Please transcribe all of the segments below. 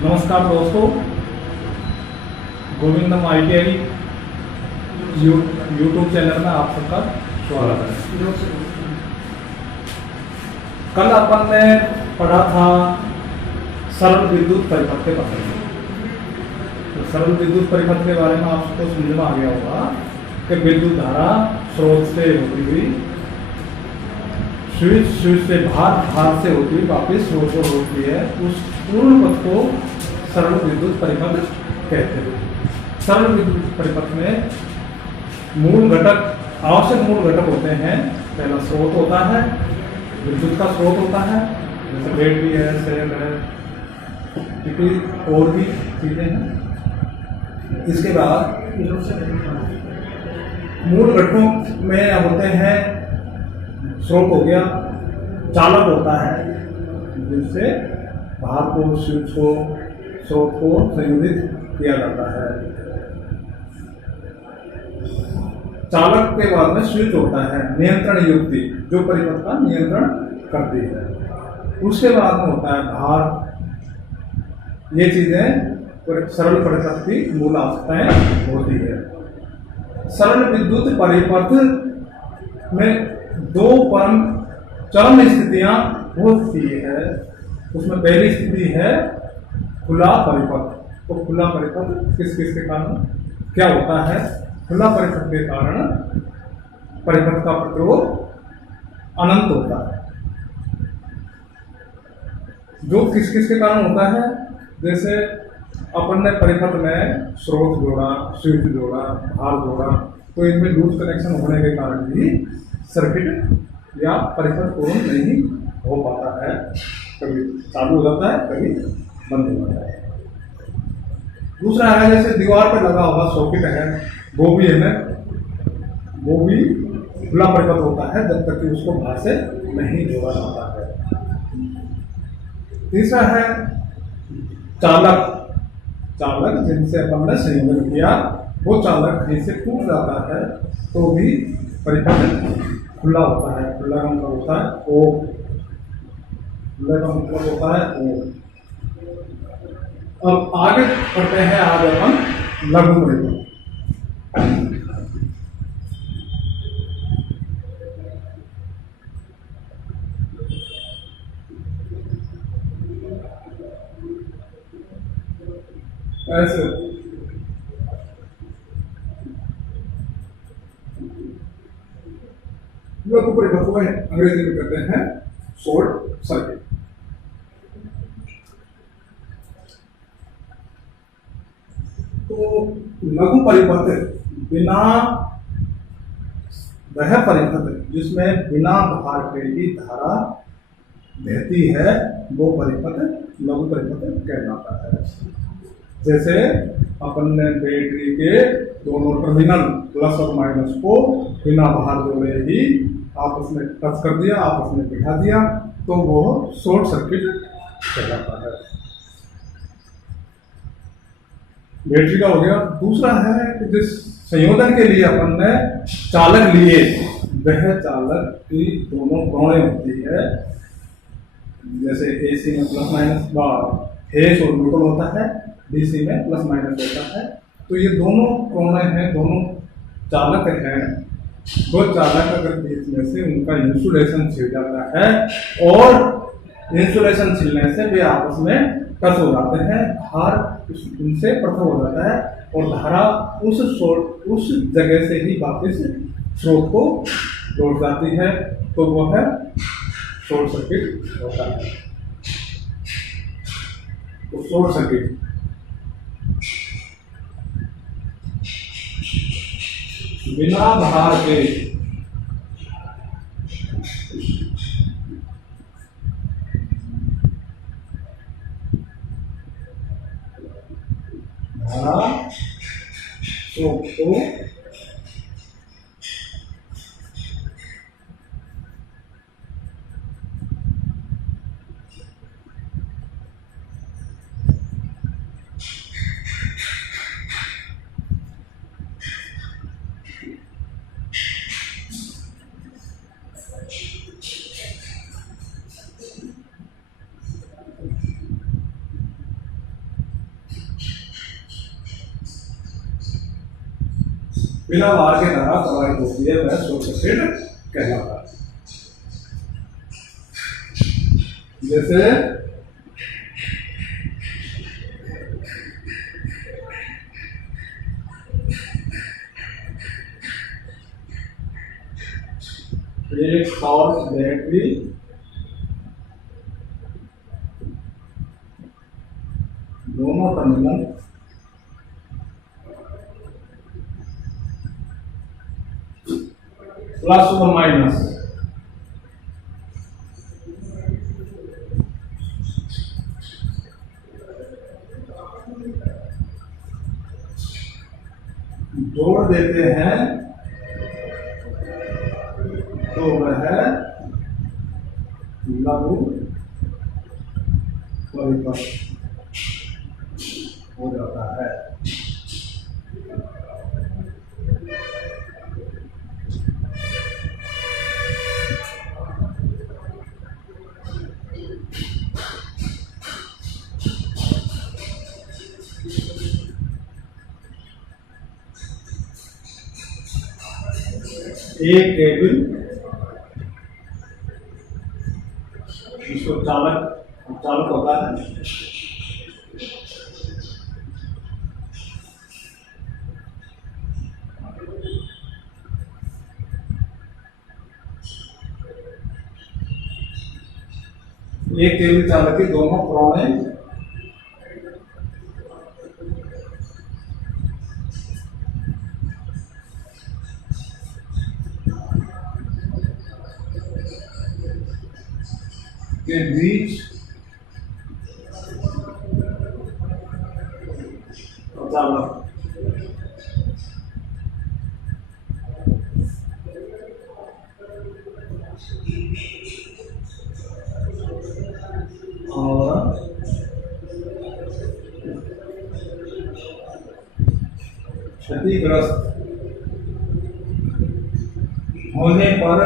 नमस्कार दोस्तों, गोविंदम ITI YouTube channel में आप सबका स्वागत है। कल अपन ने पढ़ा था सरल विद्युत परिपथ के बारे में। तो सरल विद्युत परिपथ के बारे में आपको समझ में आ गया होगा कि विद्युत धारा स्रोत से होती हुई स्विच से बाहर से होती हुई वापस स्रोत को होती है, उस पूर्ण पथ को सरल विद्युत परिपथ कहते हैं। सरल विद्युत परिपथ में मूल घटक, आवश्यक मूल घटक होते हैं। पहला स्रोत होता है, विद्युत का स्रोत होता है, जैसे बैटरी है, सेल है, और भी चीजें हैं। इसके बाद मूल घटकों में होते हैं, स्रोत हो गया, चालक होता है जिससे बाहर को स्विच को स्रोत को संयोजित किया जाता है। चालक के बाद में स्विच होता है, नियंत्रण युक्ति जो परिपथ का नियंत्रण करती है। उसके बाद में होता है भार। ये चीजें सरल परिपथ की मूल आवश्यकताएं होती है। सरल विद्युत परिपथ में दो चरम स्थितियां होती है। उसमें पहली स्थिति है खुला परिपथ। तो खुला परिपथ किस के कारण क्या होता है? खुला परिपथ के कारण परिपथ का प्रतिरोध अनंत होता है। जो किस के कारण होता है? जैसे अपन ने परिपथ में स्रोत जोड़ा, स्विच जोड़ा, भार जोड़ा, तो इनमें लूज कनेक्शन होने के कारण भी सर्किट या परिपथ पूर्ण नहीं हो पाता है। कभी चालू हो जाता है, कभी बंद हो जाता है। दूसरा है जैसे दीवार पर लगा हुआ सॉकेट है, वो भी खुला परिपथ होता है जब तक कि उसको बाहर से नहीं जोड़ा जाता है। तीसरा है चालक जिनसे अपन ने संयोजन किया, वो चालक कहीं से टूट जाता है तो भी परिपथ खुला होता है। खुला का मतलब होता है ओ, खुला का मतलब होता है ओ। अब आगे पढ़ते हैं आज अपन लघु परिपथ। ऐसे लघु परिपथ को अंग्रेजी में कहते हैं शॉर्ट सर्किट। तो लघु परिपथ बिना वह परिपथ जिसमें बिना भार के ही धारा बहती है, वो परिपथ लघु परिपथ कहलाता है। जैसे अपन ने बैटरी के दोनों टर्मिनल प्लस और माइनस को बिना भार जोड़े ही आपस में टच कर दिया, आपस में बिठा दिया, तो वो शॉर्ट सर्किट कहलाता है। बैटरी का हो गया। दूसरा है कि जिस संयोजन के लिए अपन ने चालक लिए, वह चालक की दोनों कोणें होती है। जैसे AC में प्लस माइनस फेस और न्यूट्रल होता है, DC में प्लस माइनस होता है। तो ये दोनों कोणें हैं, दोनों चालक हैं। दो चालक अगर बीच में से उनका इंसुलेशन छिड़ जाता है और इंसुलेशन छिलने से वे आपस में टच हो जाते हैं, भार उनसे पृथक हो जाता है और धारा उस जगह से ही वापस स्रोत को लौट जाती है, तो वह है शॉर्ट सर्किट होता है। तो शॉर्ट सर्किट बिना भार के धारा स्रोत को बिना वार के धारा प्रवाहित होती है वह शॉर्ट सर्किट कहलाता है। जैसे एक टॉर्च बैटरी दोनों टर्मिनल प्लस और माइनस जोड़ देते हैं तो वह लघु परिपथ हो जाता है। एक केबल इसको चालक होता है, एक केबल चालक के दोनों कोने के बीच चालक और क्षतिग्रस्त होने पर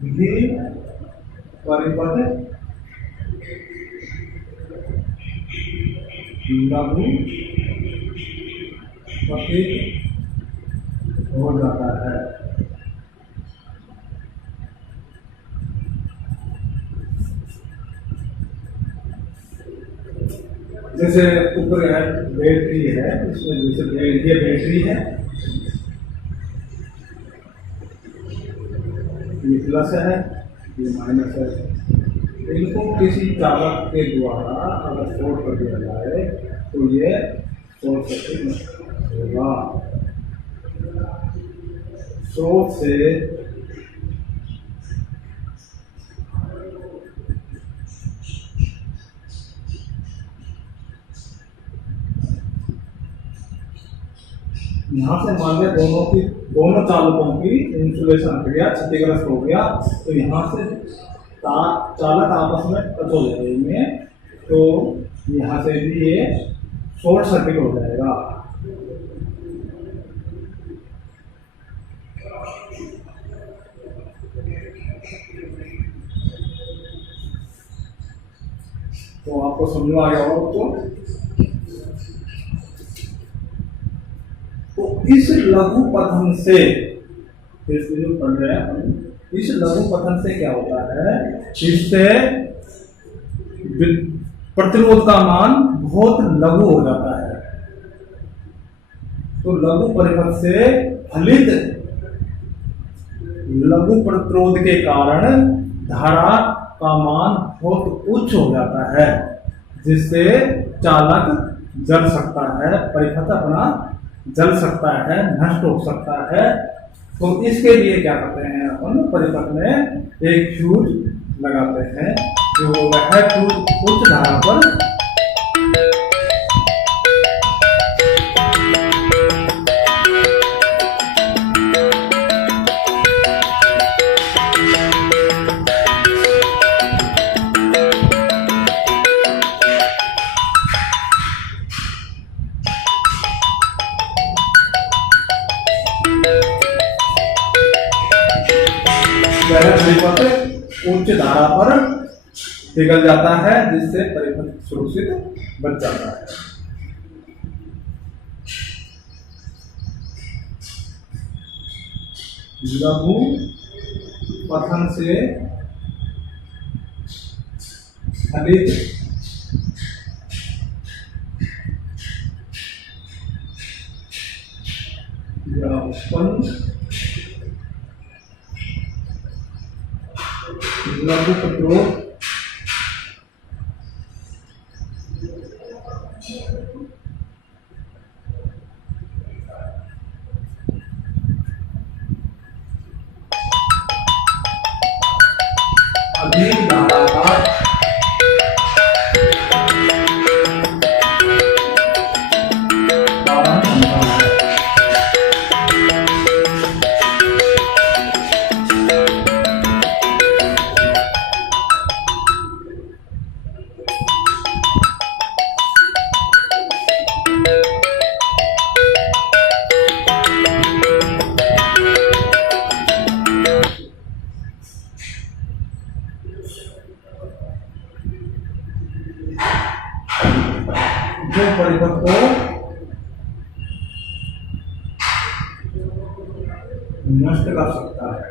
भी परिपथ लघु पतित हो जाता है। जैसे ऊपर है बैटरी है, इसमें जैसे ये बैटरी है, ये प्लस है, ये माइनस है। इनको किसी चालक के द्वारा अगर शॉर्ट कर दिया जाए तो ये शॉर्ट सर्किट होगा। शॉर्ट से यहाँ से मान लिया दोनों चालकों की इंसुलेशन क्रिया क्षतिग्रस्त हो गया, तो यहाँ से चालक आपस में टच हो जाएंगे, तो यहाँ से भी ये शॉर्ट सर्किट हो जाएगा। तो आपको समझ में आ गया होगा। तो इस लघु पठन से जो पढ़ रहे हैं, इस लघु पठन से क्या होता है, इससे प्रतिरोध का मान बहुत लघु हो जाता है। तो लघु परिपथ से फलित लघु प्रतिरोध के कारण धारा का मान बहुत उच्च हो जाता है, जिससे चालक जल सकता है, परिपथ अपना जल सकता है, नष्ट हो सकता है। तो इसके लिए क्या करते हैं, अपन परिपथ में एक फ्यूज लगाते हैं, जो वह फ्यूज उच्च धारा पर उच्च धारा पर पिघल जाता है, जिससे परिपथ सुरक्षित बच जाता है। लघु पठन से फलित या उत्पन्न लघु प्रतिरोध अधिक धारा का कारण बनता है। जो परिपथ को नष्ट कर सकता है।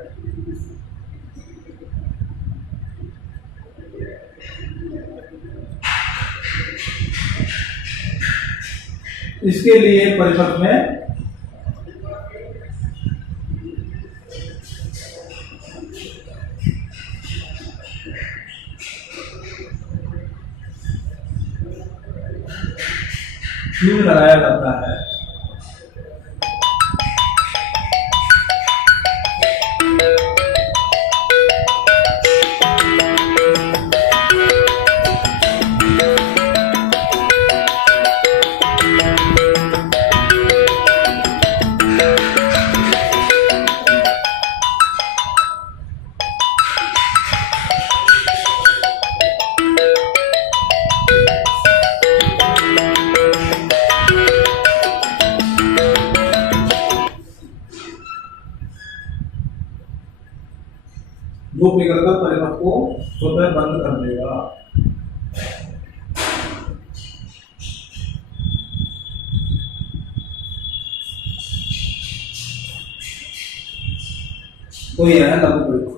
इसके लिए परिपथ में फ्यूज लगाया जाता है। जो पिघलकर परिपथ को स्वतः बंद कर देगा। तो यह है लघु परिपथ।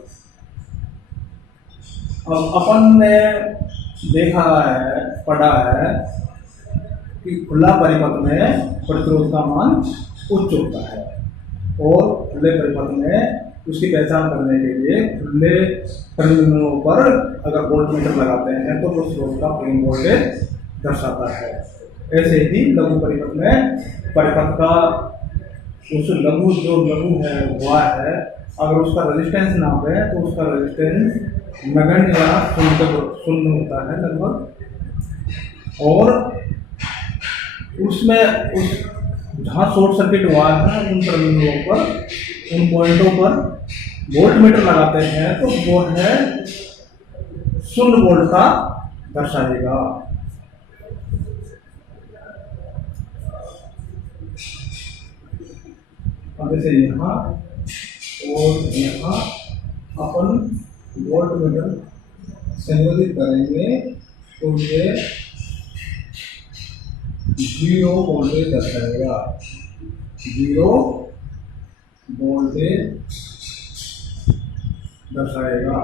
अब अपन ने देखा है, पढ़ा है कि खुला परिपथ में प्रतिरोध का मान उच्च होता है और खुले परिपथ में उसकी पहचान करने के लिए खुले टर्मिनलों पर अगर वोल्टमीटर लगाते हैं तो वो स्रोत का प्रेम वोल्टेज दर्शाता है। ऐसे ही लघु परिपथ में परिपथ का उस लघु जो लघु है वह है, अगर उसका रेजिस्टेंस ना है तो उसका रेजिस्टेंस नगण्य या शून्य होता है लगभग। और उसमें उस जहाँ शॉर्ट सर्किट हुआ है उन टर्मिनलों पर, उन पॉइंटों पर वोल्टमीटर लगाते हैं तो वो है 0 वोल्ट का दर्शाएगा। अब जैसे यहाँ और यहाँ अपन वोल्टमीटर संयोजित करेंगे तो ये 0 वोल्टेज दर्शाएगा। 0 वोल्टेज दर्शाएगा।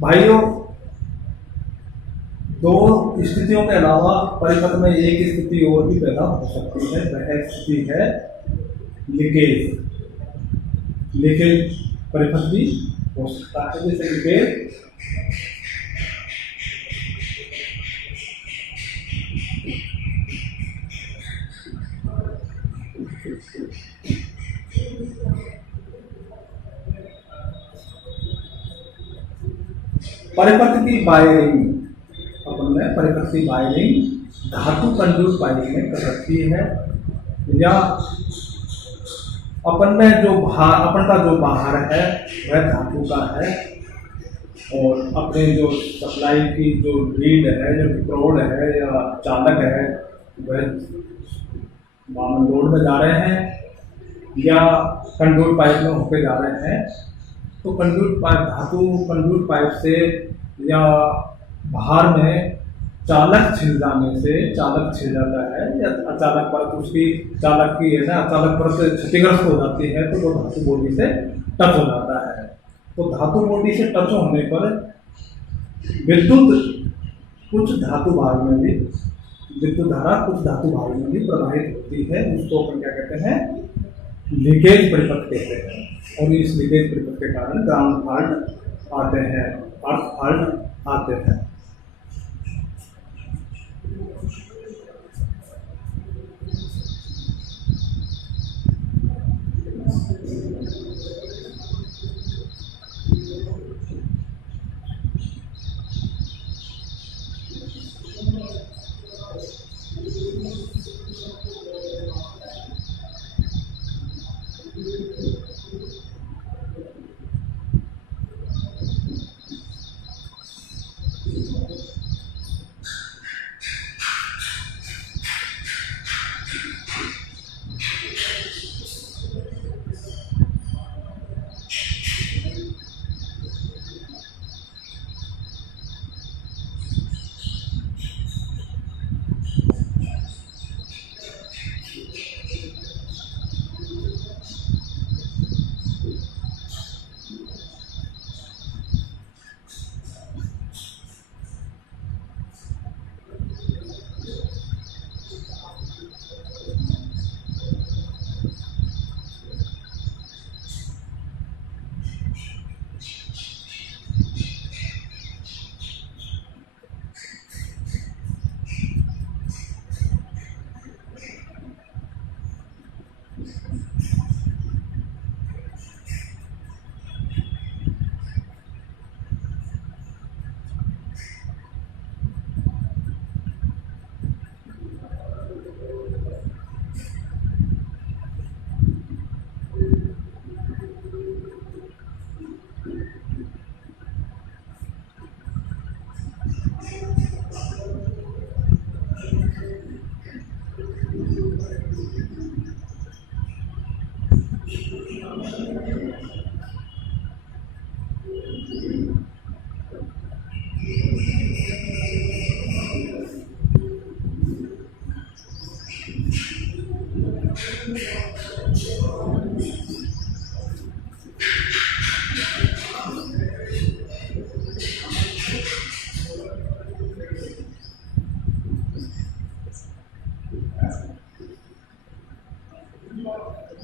भाइयों, दो स्थितियों के अलावा परिपथ में एक स्थिति और भी पैदा हो सकती है। वह स्थिति है लीकेज। लीकेज परिपथ भी हो सकता है। जैसे लीकेज परिपथ की वायरिंग, अपन ने परिपथ की वायरिंग धातु कंडक्ट वायरिंग में कर रखी है, या अपन में जो अपन का जो बाहर है वह धातु का है और अपने जो सप्लाई की जो लीड है, जो प्रौढ़ है या चालक है, वह वामन रोड में जा रहे हैं या कंडूट पाइप में होके जा रहे हैं, तो कंडूट पाइप, धातु कंडूट पाइप से या बाहर में चालक छिल जाने से चालक छिल जाता है या अचालक परत उसकी चालक की है ना, अचालक परत क्षतिग्रस्त हो जाती है, तो वो धातु बॉडी से टच हो जाता है। तो धातु बॉडी से टच होने पर विद्युत कुछ धातु भाग में भी, विद्युत धारा कुछ धातु भाग में भी प्रवाहित होती है, उसको अपन क्या कहते हैं, लीकेज परिपथ कहते हैं। और इस लीकेज परिपथ के कारण ग्राउंड फॉल्ट आते हैं, अर्थ फॉल्ट आते हैं।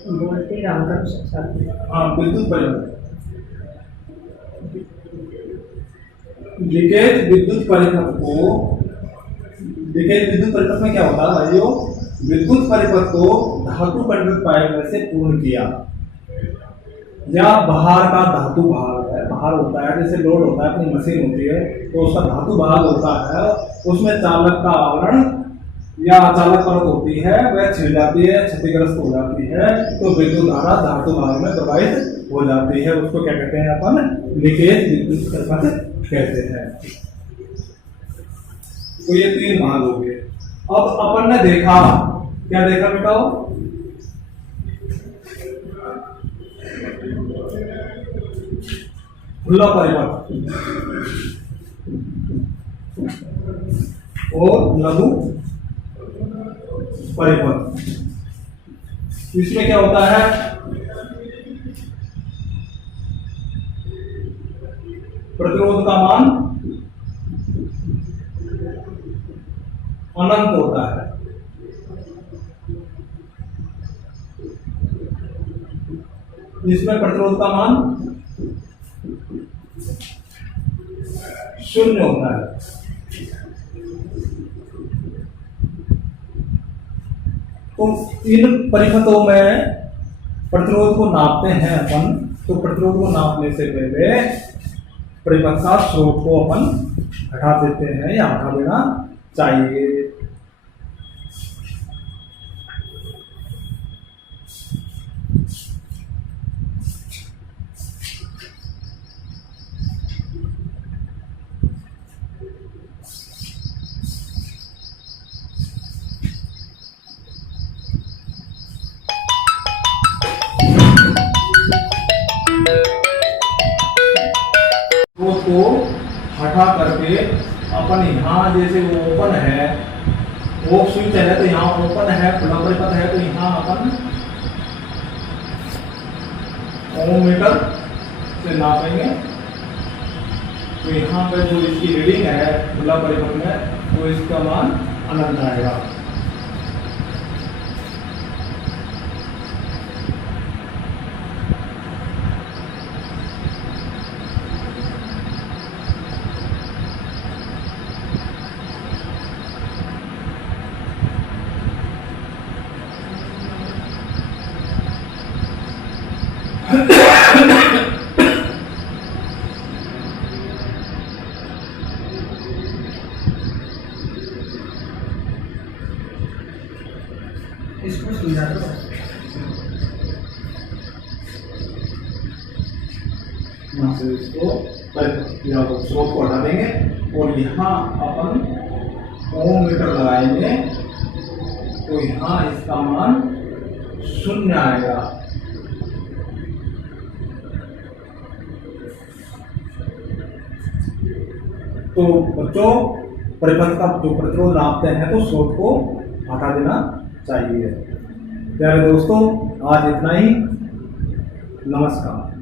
बोलते रामगढ़ सर। हाँ, विद्युत परिपथ, लीकेज विद्युत परिपथ को, लीकेज विद्युत परिपथ में क्या होता है भाइयों, विद्युत परिपथ को धातु कंडक्ट पाइप में से पूर्ण किया, या बाहर का धातु भाग है, बाहर होता है, जैसे लोड होता है, अपनी मशीन होती है तो उसका धातु भाग होता है, उसमें चालक का आवरण या चालक परत होती है, वह छिल जाती है, क्षतिग्रस्त हो जाती है, तो विद्युत धारा धातु भाग में प्रवाहित हो जाती है, उसको क्या कहते हैं अपन, लीकेज विद्युत परिपथ कहते हैं। तो ये तीन भाग हो गए। अब अपन ने देखा, क्या देखा बेटाओ, खुला परिपथ और लघु परिपथ। इसमें क्या होता है, प्रतिरोध का मान अनंत होता है, इसमें प्रतिरोध का मान शून्य होता है। तो इन परिपथों में प्रतिरोध को नापते हैं अपन, तो प्रतिरोध को नापने से पहले परिपथ का स्रोत को अपन हटा देते हैं या हटा देना चाहिए। अपन यहाँ जैसे वो ओपन है, वो स्विच है तो यहाँ ओपन है, खुला परिपथ है, तो यहाँ अपन ओममीटर से नापेंगे। तो यहाँ पे जो इसकी रीडिंग है खुला परिपथ में, तो इसका मान अनंत आएगा। इसको समझा दो। यहाँ से इसको स्रोत को हटा देंगे और यहाँ अपन ओममीटर लगाएंगे, तो यहाँ इसका मान 0 आएगा। तो बच्चों, परिपथ का जो प्रतिरोध नापते हैं तो स्रोत को हटा देना चाहिए। प्यारे दोस्तों, आज इतना ही। नमस्कार।